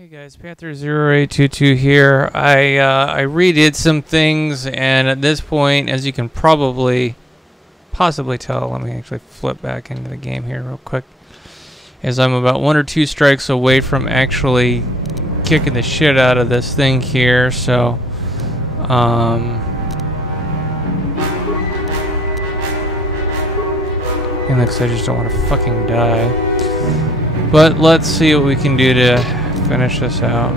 Hey guys, Panther0822 here. I redid some things, and at this point, as you can possibly tell, let me actually flip back into the game here real quick, as I'm about 1 or 2 strikes away from actually kicking the shit out of this thing here. So, and looks, I just don't want to fucking die. But let's see what we can do to finish this out.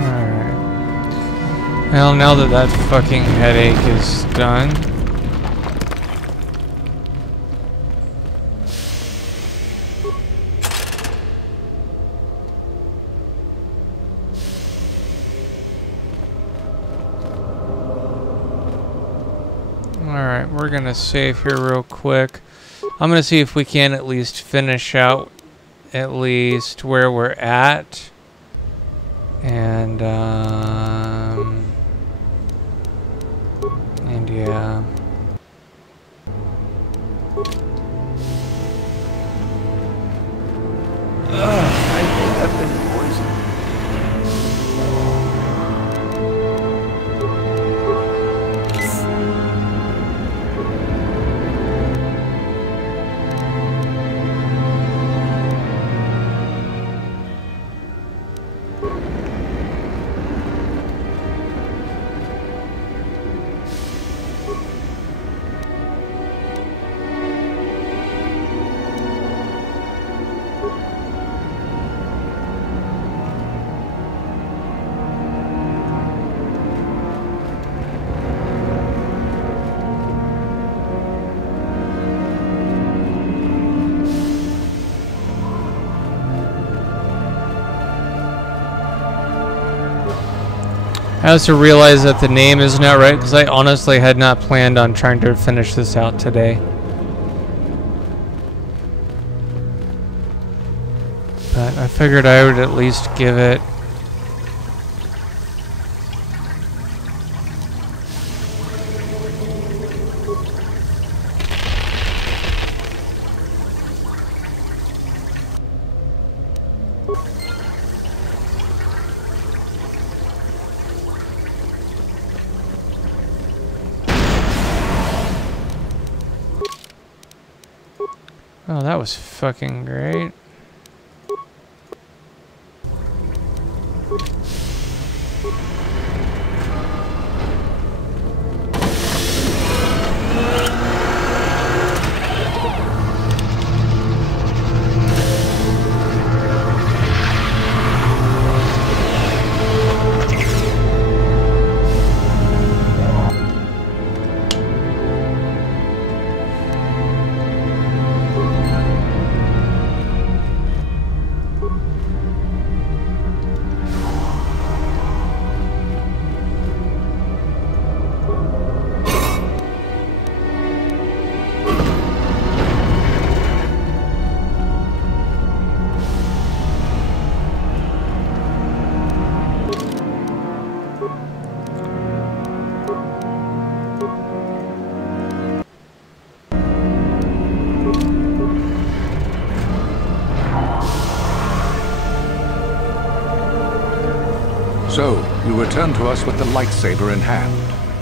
Alright. Well, now that that fucking headache is done. Alright, we're gonna save here real quick. I'm gonna see if we can at least finish out at least where we're at. And yeah. I think I've been poisoned. I also realized that the name is not right because I honestly had not planned on trying to finish this out today. But I figured I would at least give it . Oh, that was fucking great. So, you return to us with the lightsaber in hand,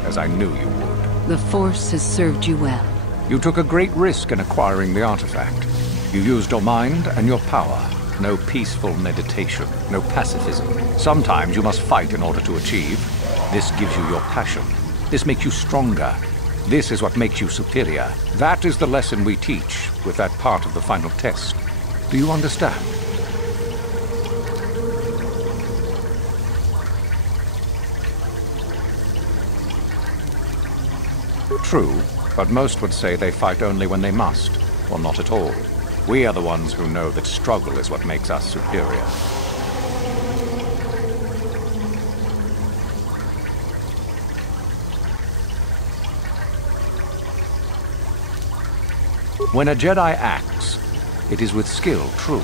as I knew you would. The Force has served you well. You took a great risk in acquiring the artifact. You used your mind and your power. No peaceful meditation, no pacifism. Sometimes you must fight in order to achieve. This gives you your passion. This makes you stronger. This is what makes you superior. That is the lesson we teach with that part of the final test. Do you understand? True, but most would say they fight only when they must, or not at all. We are the ones who know that struggle is what makes us superior. When a Jedi acts, It is with skill, true,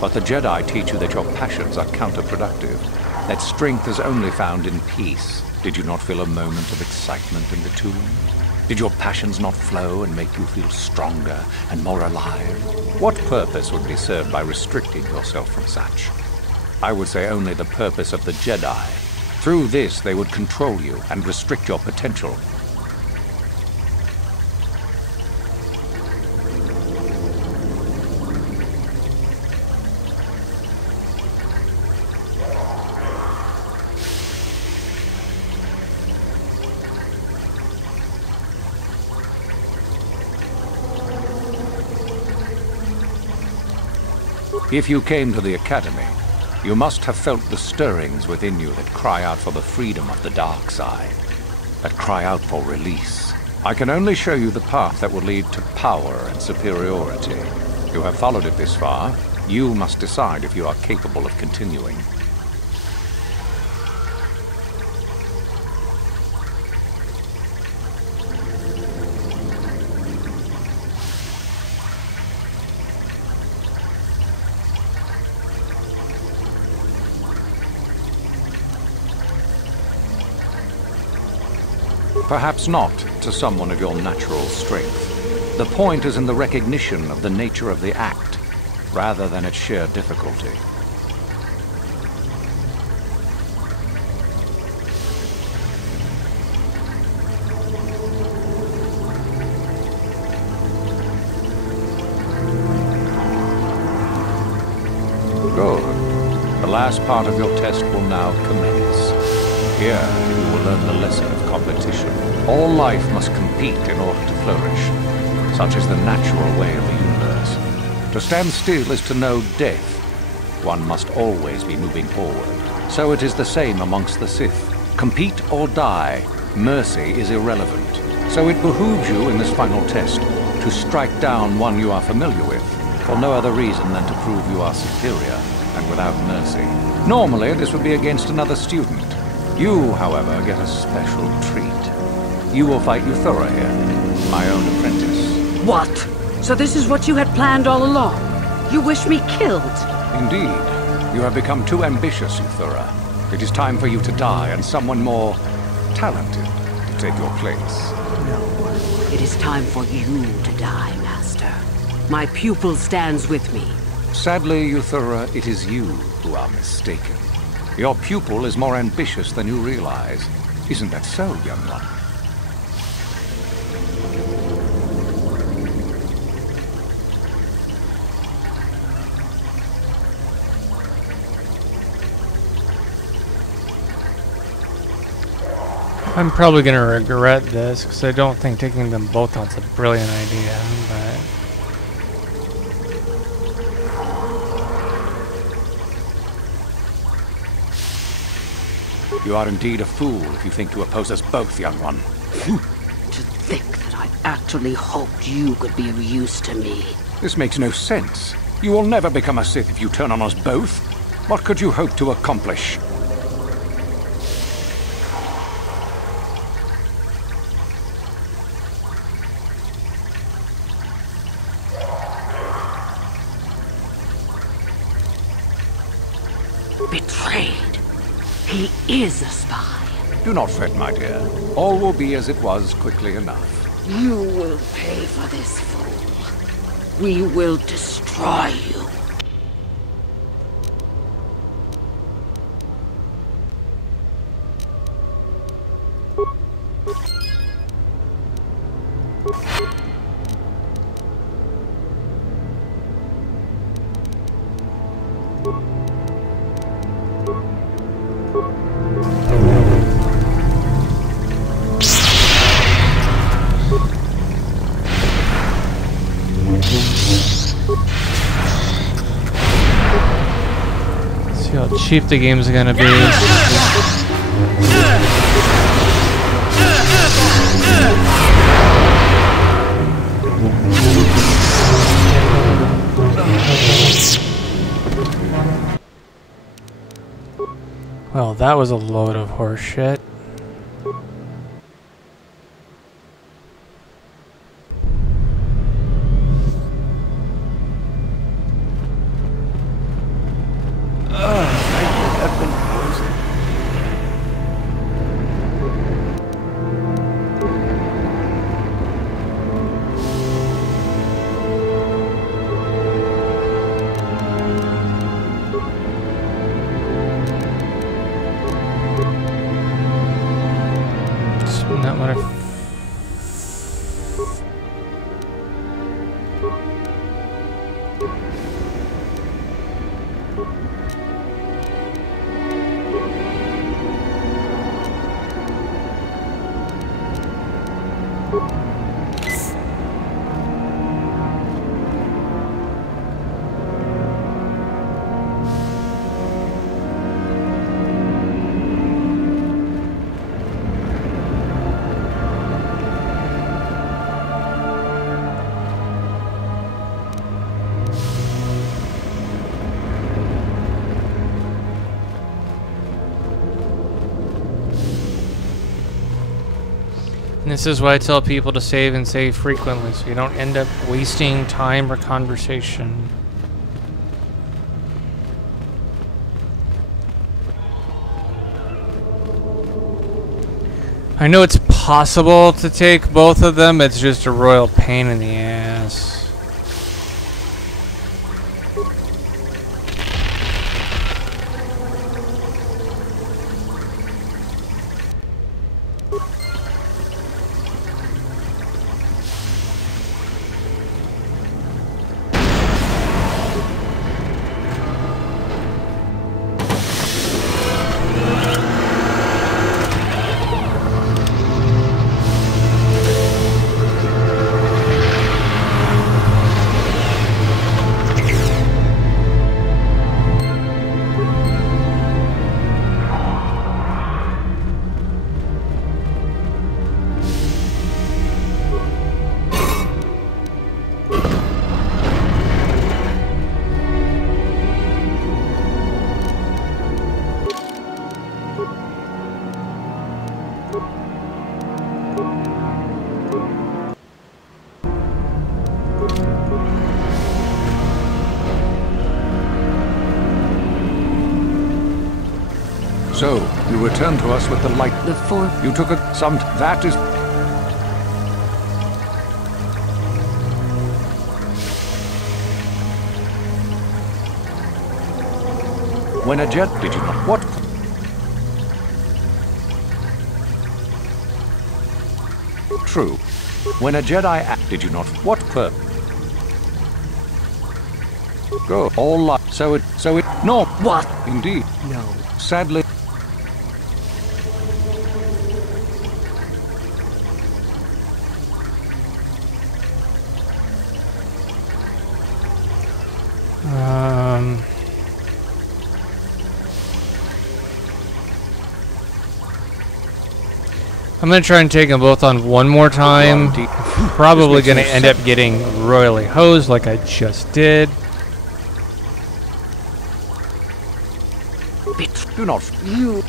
but the Jedi teach you that your passions are counterproductive, that strength is only found in peace. Did you not feel a moment of excitement in the tomb? Did your passions not flow and make you feel stronger and more alive? What purpose would be served by restricting yourself from such? I would say only the purpose of the Jedi. Through this, they would control you and restrict your potential. If you came to the Academy, you must have felt the stirrings within you that cry out for the freedom of the dark side, that cry out for release. I can only show you the path that will lead to power and superiority. You have followed it this far. You must decide if you are capable of continuing. Perhaps not to someone of your natural strength. The point is in the recognition of the nature of the act, rather than its sheer difficulty. Good. The last part of your test will now commence. Here, you will learn the lesson of competition. All life must compete in order to flourish. Such is the natural way of the universe. To stand still is to know death. One must always be moving forward. So it is the same amongst the Sith. Compete or die. Mercy is irrelevant. So it behooves you in this final test to strike down one you are familiar with, for no other reason than to prove you are superior and without mercy. Normally, this would be against another student. You, however, get a special treat. You will fight Euthura here, my own apprentice. What? So this is what you had planned all along? You wish me killed? Indeed. You have become too ambitious, Euthura. It is time for you to die, and someone more talented to take your place. No. It is time for you to die, Master. My pupil stands with me. Sadly, Euthura, it is you who are mistaken. Your pupil is more ambitious than you realize. Isn't that so, young one? I'm probably going to regret this, because I don't think taking them both out's a brilliant idea, but... You are indeed a fool if you think to oppose us both, young one. To think that I actually hoped you could be of use to me. This makes no sense. You will never become a Sith if you turn on us both. What could you hope to accomplish? Betrayed. He is a spy. Do not fret, my dear. All will be as it was quickly enough. You will pay for this, fool. We will destroy you. See how cheap the game's gonna be. Well, that was a load of horse shit. And this is why I tell people to save and save frequently, so you don't end up wasting time or conversation. I know it's possible to take both of them, it's just a royal pain in the ass. So, you returned to us with the light. The fourth. You took a some. That is. When a jet, did you not? What? True. When a Jedi did you not? What purpose? Go. All life. So it. No. What? Indeed. No. Sadly. I'm gonna try and take them both on one more time. Probably gonna end up getting royally hosed like I just did. Do not. You.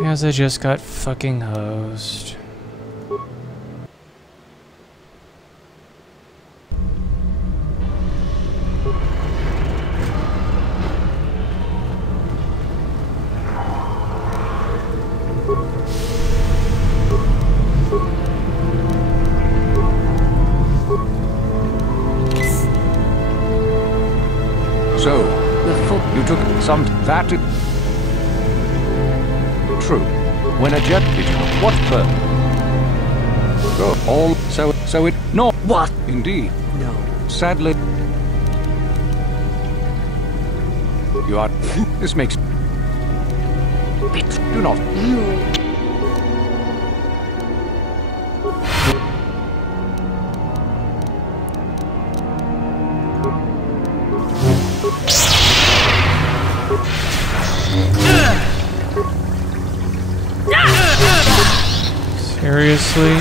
As I just got fucking hosed. So, You took some that true. When a jet did you what per all so it no What? indeed. No. Sadly you are this makes do not Seriously?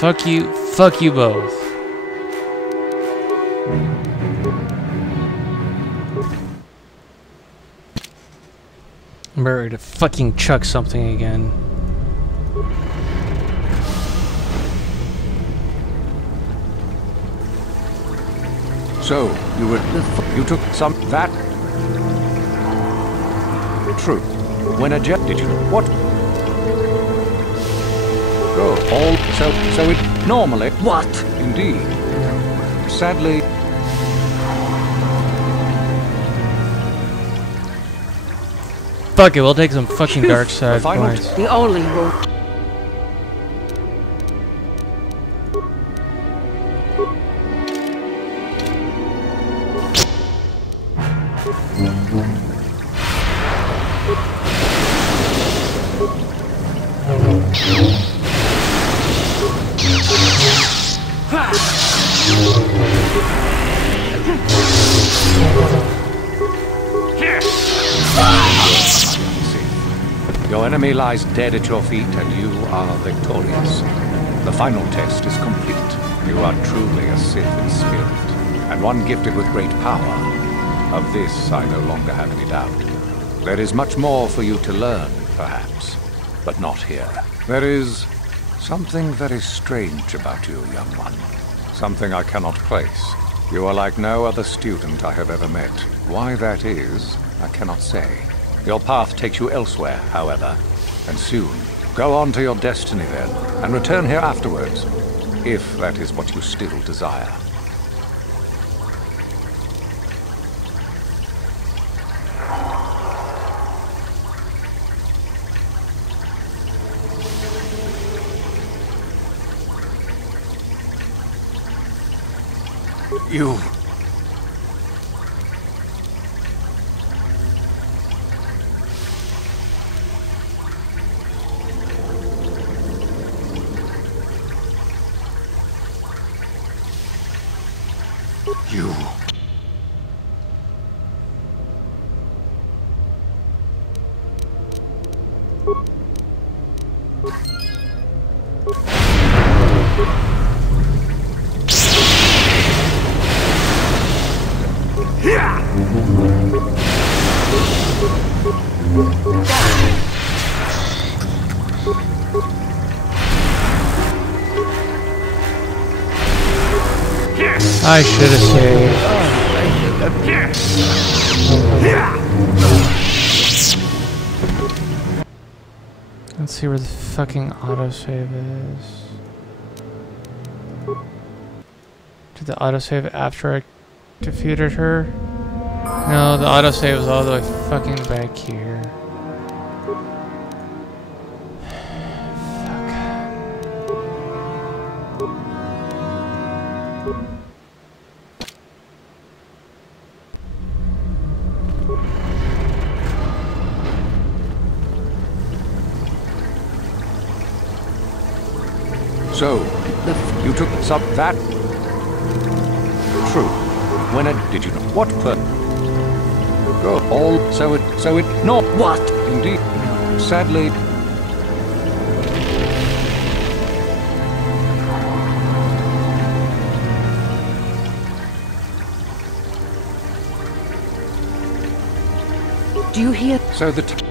Fuck you both. I'm ready to fucking chuck something again. so you took some that true. When a jet did you what all so it normally What? indeed. Sadly Fuck it, we'll take some fucking dark side final points. The only road. Your enemy lies dead at your feet and you are victorious. The final test is complete. You are truly a Sith in spirit, and one gifted with great power. Of this I no longer have any doubt. There is much more for you to learn, perhaps, but not here. There is something very strange about you, young one. Something I cannot place. You are like no other student I have ever met. Why that is, I cannot say. Your path takes you elsewhere, however, and soon. Go on to your destiny then, and return here afterwards, if that is what you still desire. You... You... I should have saved. Let's see where the fucking autosave is. Did the autosave after I defeated her? No, the autosave was all the way fucking back here. So, you took some that... True. When did you know? What per... Go all... So it... No. What? Indeed. Sadly... Do you hear? So that...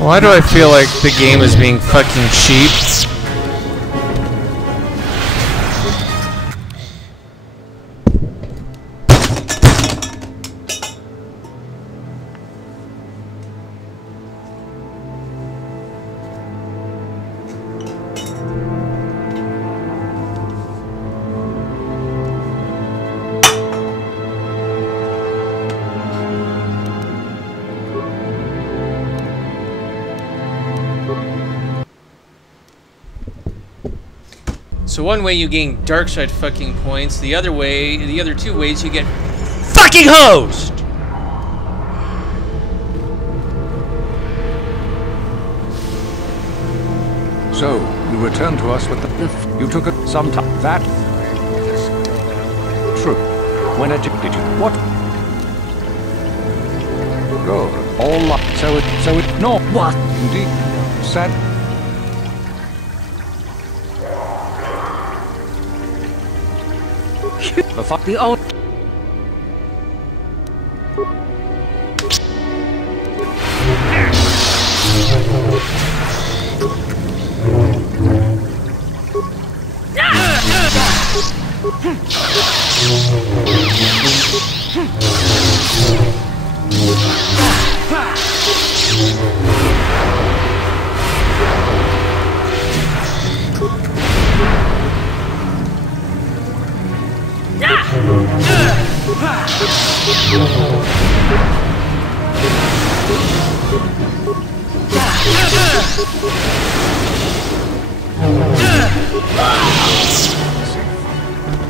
Why do I feel like the game is being fucking cheap? So one way you gain dark side fucking points, the other two ways you get fucking hosed! So, you returned to us with the lift. You took it some time. That... True. When did you... What? Good. All up. So it... No. What? Indeed. Said... The old...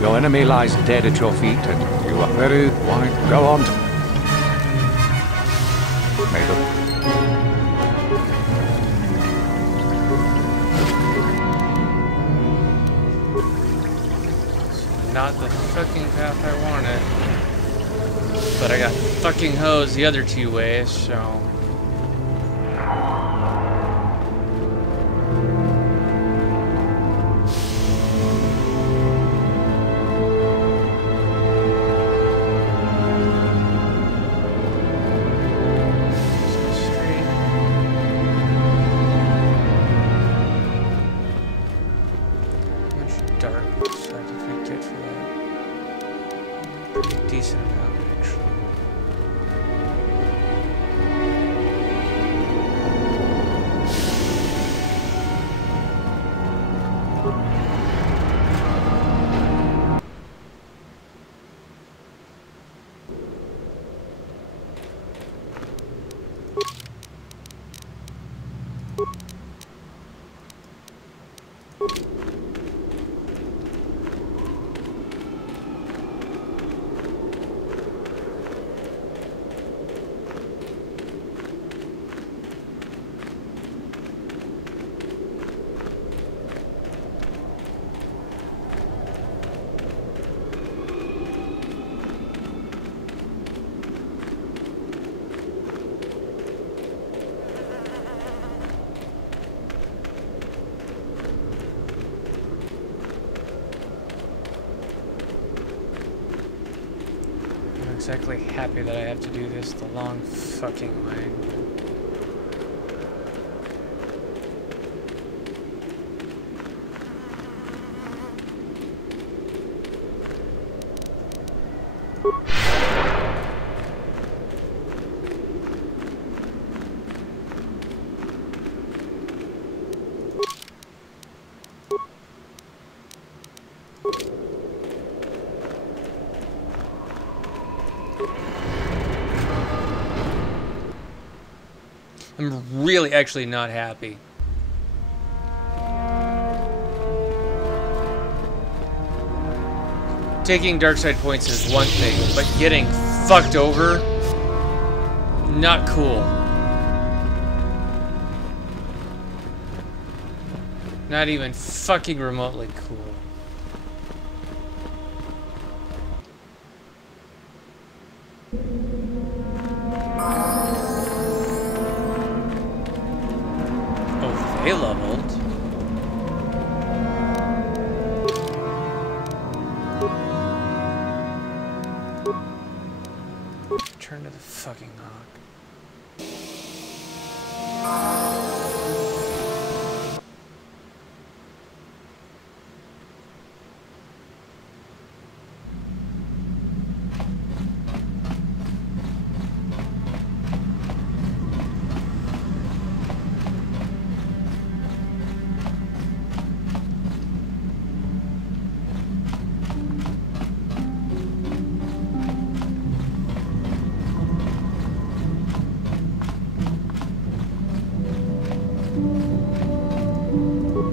Your enemy lies dead at your feet, and you are very wide. Go on. May the... Not the fucking path I wanted. But I got fucking hosed the other two ways, so... Decent amount, actually. Exactly happy that I have to do this the long fucking way. I'm really actually not happy. Taking dark side points is one thing, but getting fucked over, not cool. Not even fucking remotely cool. They leveled. Turn to the fucking hawk.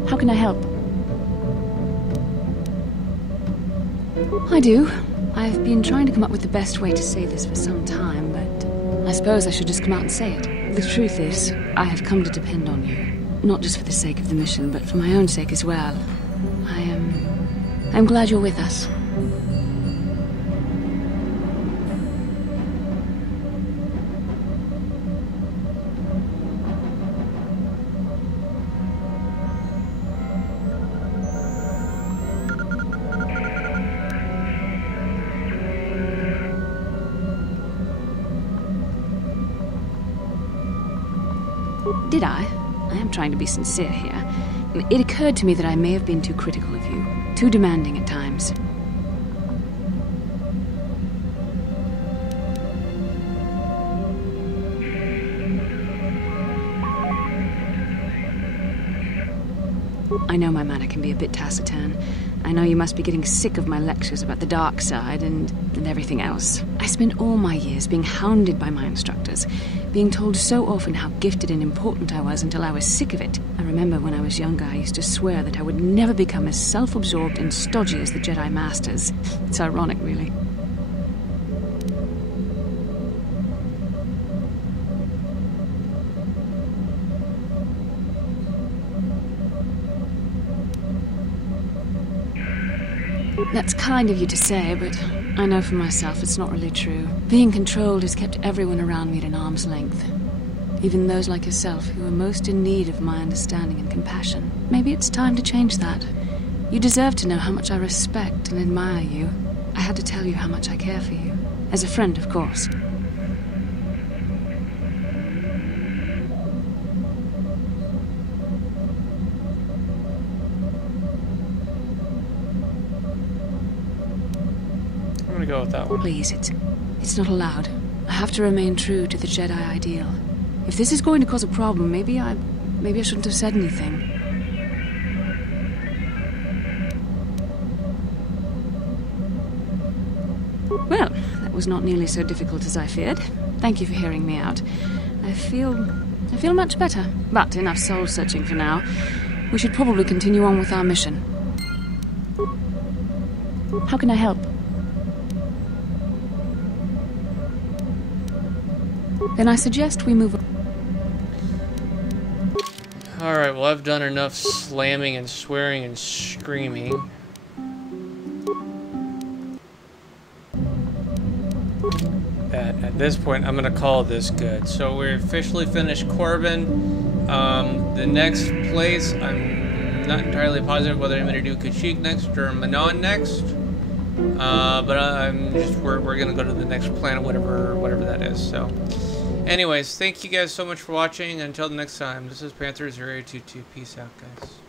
How can I help? I do. I've been trying to come up with the best way to say this for some time, but I suppose I should just come out and say it. The truth is, I have come to depend on you. Not just for the sake of the mission, but for my own sake as well. I'm glad you're with us. Did I? I am trying to be sincere here. It occurred to me that I may have been too critical of you, too demanding at times. I know my manner can be a bit taciturn. I know you must be getting sick of my lectures about the dark side and everything else. I spent all my years being hounded by my instructors, being told so often how gifted and important I was until I was sick of it. I remember when I was younger, I used to swear that I would never become as self-absorbed and stodgy as the Jedi Masters. It's ironic, really. That's kind of you to say, but I know for myself it's not really true. Being controlled has kept everyone around me at an arm's length. Even those like yourself who are most in need of my understanding and compassion. Maybe it's time to change that. You deserve to know how much I respect and admire you. I had to tell you how much I care for you. As a friend, of course. I'm gonna go with that one. Please, it's not allowed. I have to remain true to the Jedi ideal. If this is going to cause a problem, maybe I shouldn't have said anything. Well, that was not nearly so difficult as I feared. Thank you for hearing me out. I feel much better. But enough soul searching for now. We should probably continue on with our mission. How can I help? Then I suggest we move on. Alright, well I've done enough slamming and swearing and screaming. That at this point I'm gonna call this good. So we're officially finished Koriben. The next place, I'm not entirely positive whether I'm gonna do Kashyyyk next or Manon next. But we're gonna go to the next planet, whatever that is. So anyways, thank you guys so much for watching. Until the next time, this is Panther 022. Peace out, guys.